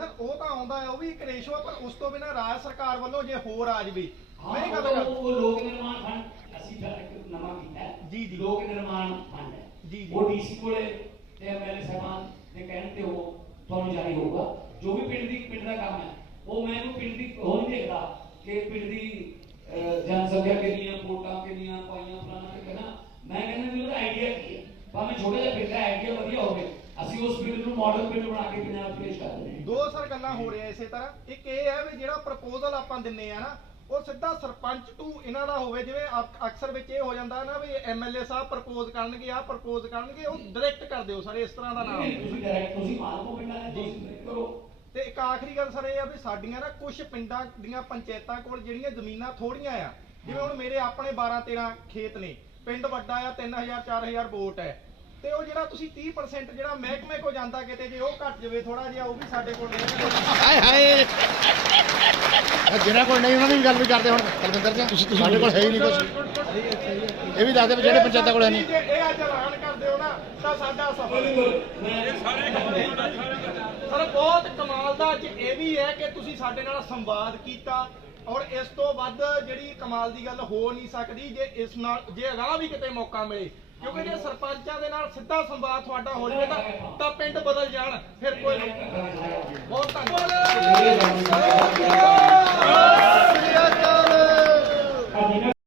Sir ਉਹ ਤਾਂ ਆਉਂਦਾ ਹੈ ਉਹ ਵੀ ਇੱਕ ਰੇਸ਼ੋ ਹੈ ਪਰ ਉਸ ਤੋਂ ਬਿਨਾਂ ਰਾਜ ਸਰਕਾਰ ਵੱਲੋਂ ਜੇ ਹੋਰ ਆ ਜਵੇ। ਹਾਂ, ਮੈਂ ਗੱਲ ਉਹ- ਲੋਕ ਨਿਰਮਾਣ ਫੰਡ ਅਸੀਂ ਫਿਰ ਇੱਕ ਨਵਾਂ ਕੀਤਾ ਹੈ। ਜੀ, ਜੀ। ਲੋਕ ਨਿਰਮਾਣ ਫੰਡ ਹੈ। ਜੀ, ਜੀ। ਉਹ ਡੀਸੀ ਕੋਲੇ ਤੇ ਐਮਐਲਏ ਸਾਹਿਬਾਨ ਦੇ ਕਹਿਣ ਤੇ ਉਹ ਤੁਹਾਨੂੰ ਜਾਰੀ ਹੋਊਗਾ। ਜੋ ਵੀ ਪਿੰਡ ਦੀ ਪਿੰਡ ਦਾ ਕੰਮ ਹੈ ਉਹ ਮੈਂ ਇਹਨੂੰ ਪਿੰਡ ਦੀ ਉਹ ਨਹੀਂ ਦੇਖਦਾ ਕਿ ਪਿੰਡ ਦੀ ਅਹ, ਜਨਸੰਖਿਆ ਕਿੰਨੀਆਂ ਵੋਟਾਂ ਕਿੰਨੀਆਂ ਪਾਈਆਂ ਫਲਾਣਾ ਕਹਿੰਦਾ ਮੈਂ ਕਹਿੰਦਾ ਵੀ ਉਹਦਾ ਆਈਡੀਆ ਕੀ ਹੈ? ਭਾਵੇਂ ਛੋਟਾ ਜਿਹਾ ਪਿੰਡ ਹੈ ਆਈਡੀਆ ਵਧੀਆ ਹੋਵੇ। ਮਾਡਲ ਪਿੰਡ ਬਣਾ ਕੇ ਪੰਜਾਬ ਪੇਸ਼ ਕਰ ਦਿੰਦੇ ਹਾਂ ਦੋ ਸਰ ਗੱਲਾਂ ਹੋ ਰਹੀਆਂ ਇਸੇ ਤਰ੍ਹਾਂ। ਇੱਕ ਇਹ ਹੈ ਵੀ ਜਿਹੜਾ ਪ੍ਰਪੋਜ਼ਲ ਆਪਾਂ ਦਿੰਨੇ ਆ ਨਾ ਉਹ ਸਿੱਧਾ ਸਰਪੰਚ ਟੂ ਇਹਨਾਂ ਦਾ ਹੋਵੇ ਜਿਵੇਂ ਅਕ- ਅਕਸਰ ਵਿੱਚ ਇਹ ਹੋ ਜਾਂਦਾ ਨਾ ਵੀ ਐਮਐਲਏ ਸਾਹਿਬ ਪ੍ਰਪੋਜ਼ ਕਰਨਗੇ ਆ ਪ੍ਰਪੋਜ਼ ਕਰਨਗੇ ਉਹ ਡਾਇਰੈਕਟ ਕਰ ਦਿਓ ਸਰ ਇਸ ਤਰ੍ਹਾਂ ਦਾ ਨਾਮ। ਨਹੀਂ, ਤੁਸੀਂ ਡਾਇਰੈਕਟ ਤੁਸੀਂ ਮਾਲਕੋ ਪਿੰਡਾਂ ਦੇ ਜੀ। ਤੁਸੀਂ direct ਕਰੋ। ਤੇ ਇੱਕ ਆਖਰੀ ਗੱਲ ਸਰ ਇਹ ਆ ਵੀ ਸਾਡੀਆਂ ਨਾ ਕੁਝ ਪਿੰਡਾਂ ਦੀਆਂ ਪੰਚਾਇਤਾਂ ਕੋਲ ਜਿਹੜੀਆਂ ਜ਼ਮੀਨਾਂ ਥੋੜੀਆਂ ਆ ਜਿਵੇਂ ਹੁਣ ਮੇਰੇ ਆਪਣੇ 12 13 ਖੇਤ ਨੇ ਪਿੰਡ ਵੱਡਾ ਆ 3000 4000 ਵੋਟ ਹੈ। ਤੇ ਉਹ ਜਿਹੜਾ ਤੁਸੀਂ 30% ਜਿਹੜਾ ਮਹਿਕਮੇ ਕੋ ਜਾਂਦਾ ਕਿਤੇ ਜੇ ਉਹ ਘਟ ਜਾਵੇ ਥੋੜਾ ਜਿਹਾ ਉਹ ਵੀ ਸਾਡੇ ਕੋਲ ਨਹੀਂ ਹਾਏ ਹਾਏ। ਜਿਹਨਾਂ ਕੋਲ ਨਹੀਂ ਉਹਨਾਂ ਦੀ ਵੀ ਗੱਲ ਵੀ ਕਰਦੇ ਹੁਣ। ਕਲਵਿੰਦਰ ਜੀ ਸਾਡੇ ਕੋਲ ਹੈ ਹੀ ਨਹੀਂ ਕੁਝ ਇਹ ਵੀ ਦੱਸਦੇ ਵੀ ਜਿਹੜੇ ਪੰਚਾਇਤਾਂ ਕੋਲ ਹੈ ਨਹੀਂ। ਜੇ ਇਹ ਅੱਜ ਐਲਾਨ ਕਰ ਦਿਓ ਨਾ ਤਾਂ ਸਾਡਾ ਸਫਲ ਸਰ ਬਹੁਤ ਕਮਾਲ ਦਾ ਅੱਜ ਇਹ ਵੀ ਹੈ ਕਿ ਤੁਸੀਂ ਸਾਡੇ ਨਾਲ ਸੰਵਾਦ ਕੀਤਾ। ਔਰ ਇਸ ਤੋਂ ਵੱਧ ਜਿਹੜੀ ਕਮਾਲ ਦੀ ਗੱਲ ਹੋ ਨਹੀਂ ਸਕਦੀ ਜੇ ਇਸ ਨਾਲ ਜੇ ਅਗਾਹ ਵੀ ਕਿਤੇ ਮੌਕਾ ਮਿਲੇ। ਕਿਉਂਕਿ ਜੇ ਸਰਪੰਚਾਂ ਦੇ ਨਾਲ ਸਿੱਧਾ ਸੰਵਾਦ ਤੁਹਾਡਾ ਹੋ ਜਾਵੇ ਤਾਂ ਪਿੰਡ ਬਦਲ ਜਾਣ, ਫਿਰ ਕੋਈ ਬਹੁਤ ਧੰਨਵਾਦ।